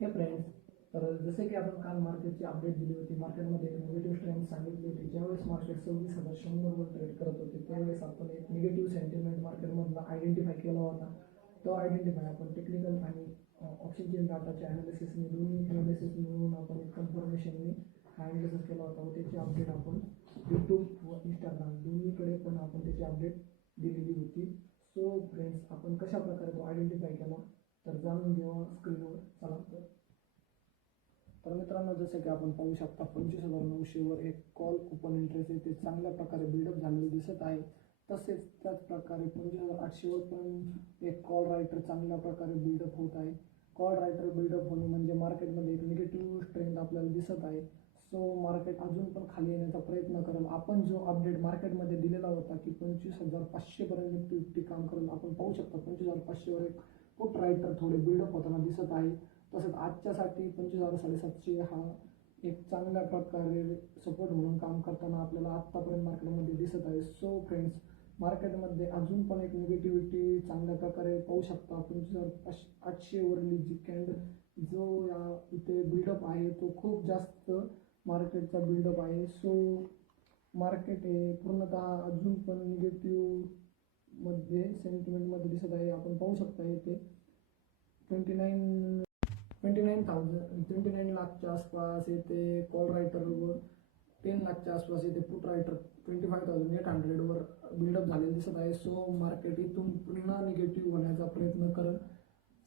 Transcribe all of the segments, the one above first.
हे फ्रेंड्स, तर जसे की आपण काल मार्केटची अपडेट दिली होती, मार्केटमध्ये एक निगेटिव्ह ट्रेंड सांगितली होती. ज्यावेळेस मार्केट 26,100 वर ट्रेड करत होते त्यावेळेस आपण एक निगेटिव्ह सेंटिमेंट मार्केटमधला आयडेंटिफाय केला होता. तो आयडेंटिफाय आपण टेक्निकल आणि ऑप्शन चेन डाटाच्या ॲनालिसिसने दोन्ही ॲनालिसिस मिळून आपण एक कन्फर्मेशनने ॲनालिसिस केला होता व त्याची अपडेट आपण यूट्यूब व इंस्टाग्राम दोन्हीकडे पण आपण त्याची अपडेट दिलेली होती. सो फ्रेंड्स, आपण कशा प्रकारे तो आयडेंटिफाय केला तर जाणून घेऊ स्क्रीनवर. चला तर मित्रांनो, जसं की आपण पाहू शकता 25,900 वर एक कॉल ओपन इंटरेस्ट आहे ते चांगल्या प्रकारे बिल्डअप झालेले दिसत आहे. तसेच त्याच प्रकारे 25,800 वर पण एक कॉल रायटर चांगल्या प्रकारे बिल्डअप होत आहे. कॉल रायटर बिल्डअप होणे म्हणजे मार्केटमध्ये एक निगेटिव्ह ट्रेंड आपल्याला दिसत आहे. सो मार्केट अजून पण खाली येण्याचा प्रयत्न करेल. आपण जो अपडेट मार्केटमध्ये दिलेला होता की 25,500 पर्यंत निफ्टी काम करेल, आपण पाहू शकता 25,500 वर एक पुट रायटर थोडे बिल्डअप होताना दिसत आहे. तसंच आजच्यासाठी 25,750 हा एक चांगल्या प्रकारे सपोर्ट म्हणून काम करताना आपल्याला आत्तापर्यंत मार्केटमध्ये दिसत आहे. सो फ्रेंड्स, मार्केटमध्ये अजून पण एक निगेटिव्हिटी चांगल्या प्रकारे पाहू शकता. 25,800 वरली जी कॅन्डल जो या इथे बिल्डअप आहे तो खूप जास्त मार्केटचा बिल्डअप आहे. सो मार्केट हे पूर्णतः अजून पण निगेटिव्ह मध्ये सेंटिमेंटमध्ये दिसत आहे. आपण पाहू शकता इथे 29 लाखच्या आसपास येते कॉल रायटर व 10 लाखच्या आसपास येते पुट रायटर 25,800 वर बिल्डअप झालेले दिसत आहे. सो मार्केट इथून पुन्हा निगेटिव्ह होण्याचा प्रयत्न करत.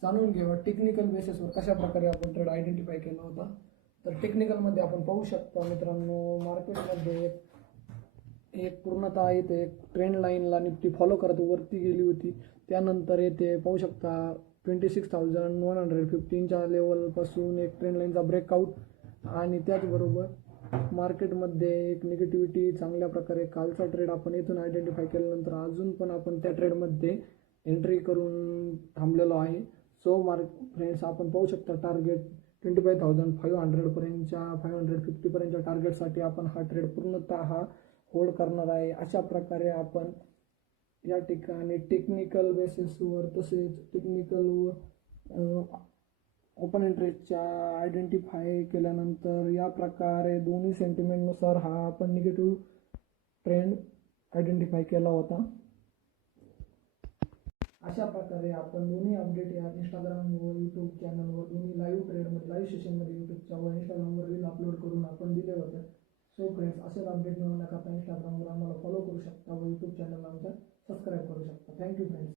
जाणून घेऊया टेक्निकल बेसिसवर कशा प्रकारे आपण ट्रेड आयडेंटिफाय केला होता. तर टेक्निकलमध्ये आपण पाहू शकता मित्रांनो, मार्केटमध्ये एक पूर्णतः इथे एक ट्रेंड लाईनला निफ्टी फॉलो करत वरती गेली होती. त्यानंतर येथे पाहू शकता 26,115च्या लेवलपासून एक ट्रेंड लाईनचा ब्रेकआउट आणि त्याचबरोबर मार्केटमध्ये एक निगेटिव्हिटी चांगल्या प्रकारे कालचा ट्रेड आपण इथून आयडेंटिफाय केल्यानंतर अजून पण आपण त्या ट्रेडमध्ये एंट्री करून थांबलेलो आहे. सो फ्रेंड्स, आपण पाहू शकता टार्गेट 25,500 पर्यंतच्या 550 पर्यंतच्या टार्गेटसाठी आपण हा ट्रेड पूर्णतः होल्ड करणार आहे. अशा प्रकारे आपण या ठिकाणी टेक्निकल बेसिसवर तसेच टेक्निकल ओपन इंटरेस्टच्या आयडेंटिफाय केल्यानंतर या प्रकारे दोन्ही सेंटिमेंटनुसार हा आपण निगेटिव्ह ट्रेंड आयडेंटिफाय केला होता. अशा प्रकारे आपण दोन्ही अपडेट या इंस्टाग्राम व यूट्यूब चॅनलवर दोन्ही लाईव्ह ट्रेडमध्ये लाईव्ह सेशनमध्ये यूट्यूबच्या व इंस्टाग्रामवर रील अपलोड करून आपण दिले होते. सो फ्रेंड्स, असेच अपडेट मिळवण्याकरता इंस्टाग्रामवर आम्हाला फॉलो करू शकता व यूट्यूब चॅनल आमच्या सबस्क्राईब करू शकता. Thank you friends.